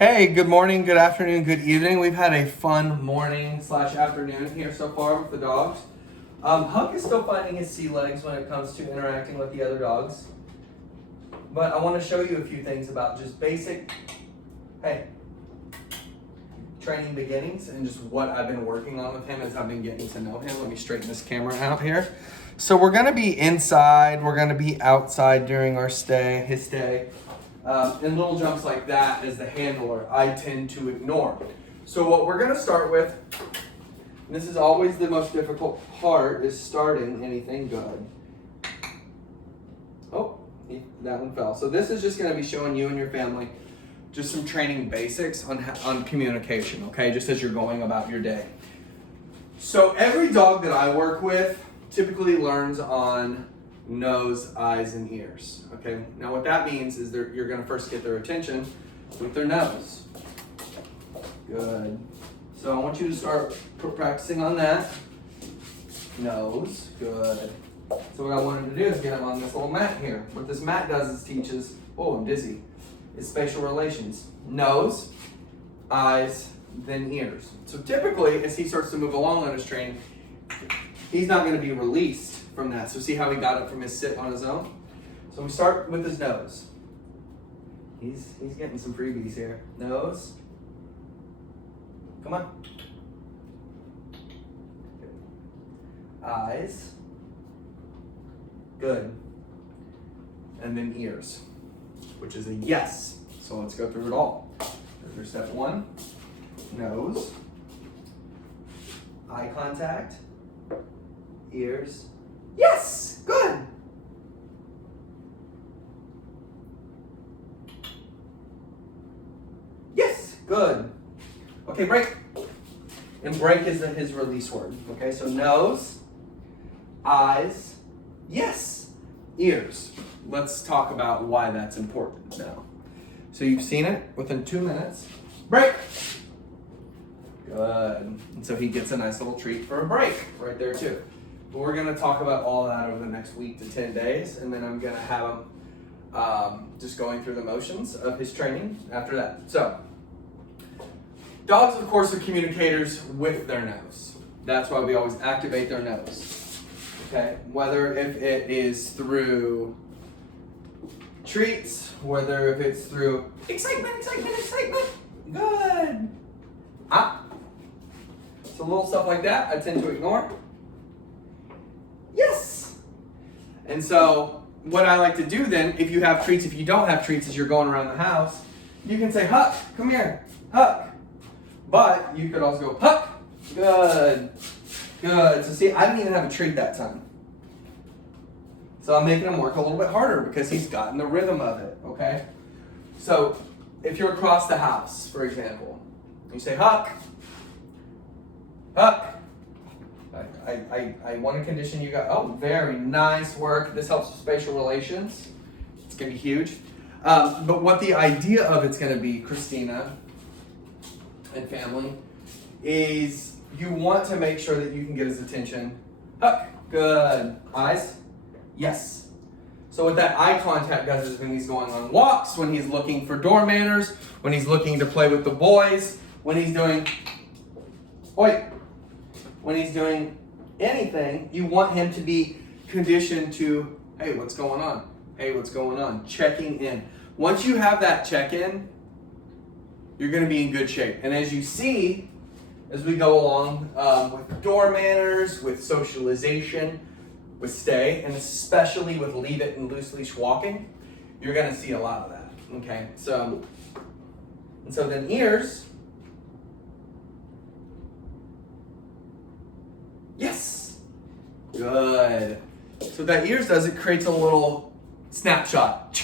Hey, good morning, good afternoon, good evening. We've had a fun morning slash afternoon here so far with the dogs. Huck is still finding his sea legs when it comes to interacting with the other dogs. But I want to show you a few things about just basic, training beginnings and just what I've been working on with him as I've been getting to know him. Let me straighten this camera out here. So we're going to be inside, we're going to be outside during our stay, his stay. And little jumps like that as the handler, I tend to ignore. So what we're going to start with, and this is always the most difficult part, is starting anything good. Oh, that one fell. So this is just going to be showing you and your family just some training basics on communication, okay, just as you're going about your day. So every dog that I work with typically learns on nose, eyes, and ears. Okay, now what that means is you're going to first get their attention with their nose. Good. So I want you to start practicing on that. Nose. Good. So what I wanted to do is get them on this little mat here. What this mat does is teaches, oh, I'm dizzy, is spatial relations. Nose, eyes, then ears. So typically, as he starts to move along on his training, he's not going to be released from that. So see how he got it from his sit on his own? So we start with his nose. He's getting some freebies here. Nose. Come on. Good. Eyes. Good. And then ears, which is a yes. So let's go through it all. There's step one. Nose. Eye contact. Ears. Yes! Good! Yes! Good. Okay, break. And break is his release word. Okay, so nose, eyes, yes, ears. Let's talk about why that's important now. So you've seen it within 2 minutes. Break! Good. And so he gets a nice little treat for a break right there too. But we're going to talk about all that over the next week to 10 days, and then I'm going to have him just going through the motions of his training after that. So, dogs, of course, are communicators with their nose. That's why we always activate their nose. Okay? Whether if it is through treats, whether if it's through excitement. Good. So little stuff like that I tend to ignore. Yes. And so what I like to do then, if you have treats, if you don't have treats as you're going around the house, you can say, Huck, come here, Huck. But you could also go, Huck, good, good. So see, I didn't even have a treat that time. So I'm making him work a little bit harder because he's gotten the rhythm of it, okay? So if you're across the house, for example, you say, Huck, Huck. I want to condition you guys. Oh, very nice work. This helps with spatial relations. It's going to be huge. But what the idea of it's going to be, Christina and family, is you want to make sure that you can get his attention. Huck, good. Eyes? Yes. So what that eye contact does is when he's going on walks, when he's looking for door manners, when he's looking to play with the boys, when he's doing, when he's doing anything, you want him to be conditioned to, hey, what's going on? Hey, what's going on? Checking in. Once you have that check-in, you're going to be in good shape. And as you see, as we go along with door manners, with socialization, with stay, and especially with leave it and loose leash walking, you're going to see a lot of that. Okay, so then ears. Yes. Good. So that ears does, it creates a little snapshot.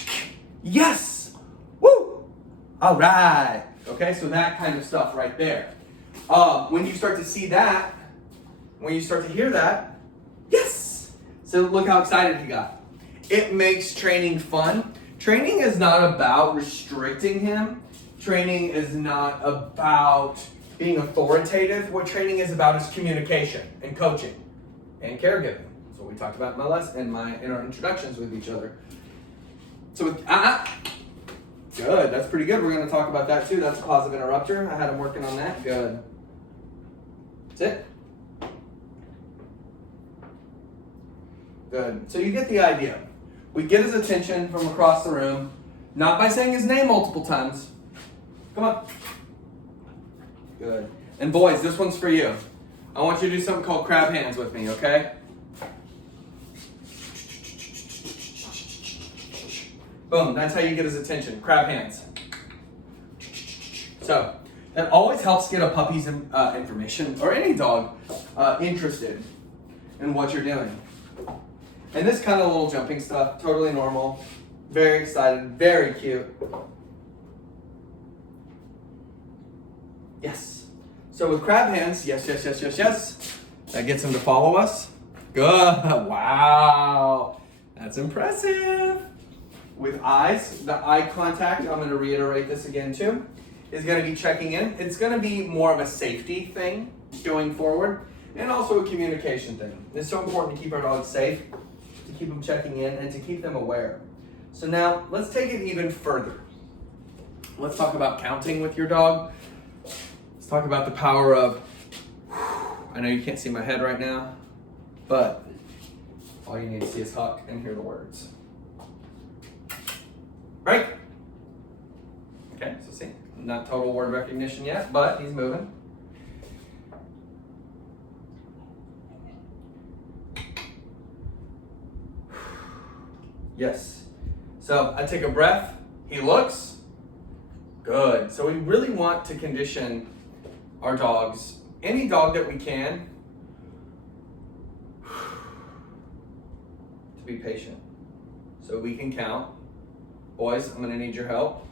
Yes. Woo. All right. Okay, so that kind of stuff right there. When you start to see that, when you start to hear that, yes. So look how excited he got. It makes training fun. Training is not about restricting him. Training is not about being authoritative. What training is about is communication and coaching and caregiving. That's what we talked about in our introductions with each other. So with Good, that's pretty good. We're gonna talk about that too. That's a positive interrupter. I had him working on that. Good. Sit. Good. So you get the idea. We get his attention from across the room, not by saying his name multiple times. Come on. Good. And boys, this one's for you. I want you to do something called crab hands with me, okay? Boom, that's how you get his attention. Crab hands. So, that always helps get a puppy's information, or any dog, interested in what you're doing. And this kind of little jumping stuff, totally normal. Very excited, very cute. Yes. So with crab hands, yes. That gets him to follow us. Good. Wow. That's impressive. With eyes, the eye contact, I'm going to reiterate this again too, is going to be checking in. It's going to be more of a safety thing going forward, and also a communication thing. It's so important to keep our dogs safe, to keep them checking in, and to keep them aware. So now, let's take it even further. Let's talk about counting with your dog. Let's talk about the power of, I know you can't see my head right now, but all you need to see is Huck and hear the words. Right? Okay, so see, not total word recognition yet, but he's moving. Yes. So I take a breath, he looks. Good. So we really want to condition our dogs, any dog that we can, to be patient. So we can count. Boys, I'm gonna need your help.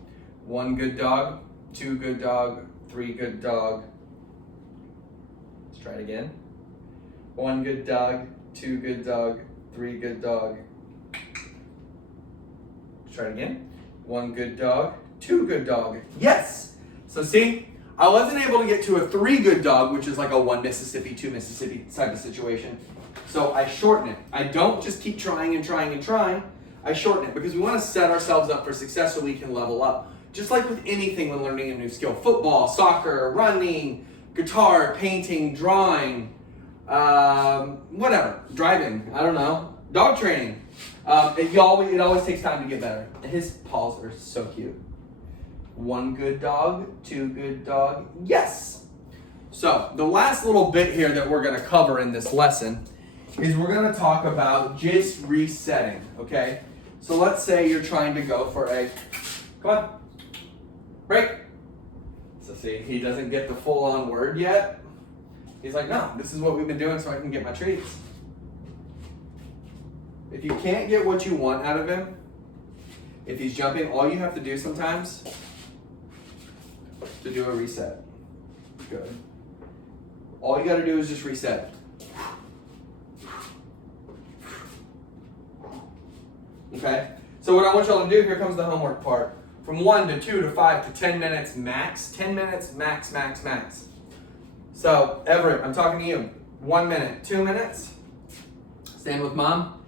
1 good dog, 2 good dog, 3 good dog. Let's try it again. 1 good dog, 2 good dog, 3 good dog. Let's try it again. 1 good dog, 2 good dog. Yes! So see, I wasn't able to get to a 3 good dog, which is like a 1 Mississippi, 2 Mississippi type of situation. So I shorten it. I don't just keep trying and trying and trying. I shorten it because we want to set ourselves up for success so we can level up. Just like with anything when learning a new skill. Football, soccer, running, guitar, painting, drawing, whatever. Driving, I don't know. Dog training. It always takes time to get better. And his paws are so cute. 1 good dog, 2 good dog, yes! So, the last little bit here that we're going to cover in this lesson is we're going to talk about just resetting, okay? So let's say you're trying to go for a, come on, break. So see, he doesn't get the full-on word yet. He's like, no, this is what we've been doing so I can get my treats. If you can't get what you want out of him, if he's jumping, all you have to do sometimes to do a reset. Good. All you got to do is just reset. Okay? So what I want y'all to do, here comes the homework part. From 1 to 2 to 5 to 10 minutes max. 10 minutes max. So, Everett, I'm talking to you. 1 minute, 2 minutes. Stand with mom.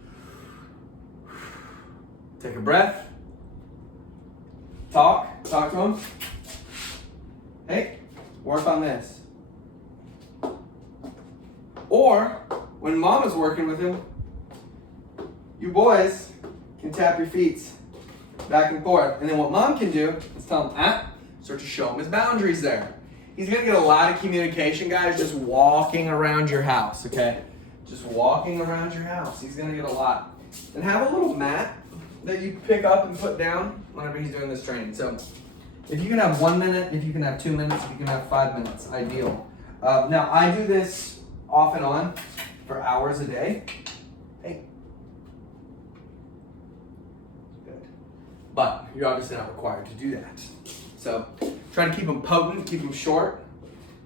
Take a breath. Talk to him. Hey, work on this. Or, when mom is working with him, you boys can tap your feet back and forth. And then what mom can do is tell him, start to show him his boundaries there. He's going to get a lot of communication, guys, just walking around your house, okay? Just walking around your house. He's going to get a lot. And have a little mat that you pick up and put down whenever he's doing this training. So if you can have 1 minute, if you can have 2 minutes, if you can have 5 minutes, ideal. Now, I do this off and on for hours a day. Hey. Good. But you're obviously not required to do that. So try to keep them potent, keep them short.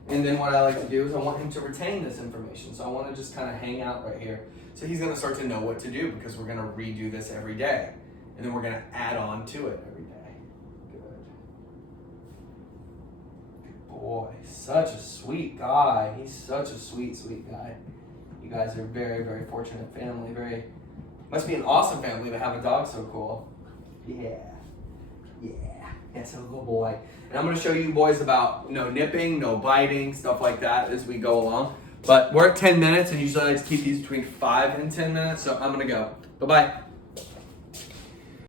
And then what I like to do is I want him to retain this information. So I want to just kind of hang out right here. So he's going to start to know what to do because we're going to redo this every day. And then we're going to add on to it every day. Good. Good boy. Such a sweet guy. He's such a sweet, sweet guy. You guys are very, very fortunate family. Must be an awesome family to have a dog so cool. Yeah. Yes, I'm a good boy. And I'm going to show you boys about no nipping, no biting, stuff like that as we go along. But we're at 10 minutes, and usually I like to keep these between 5 and 10 minutes, so I'm going to go. Bye-bye.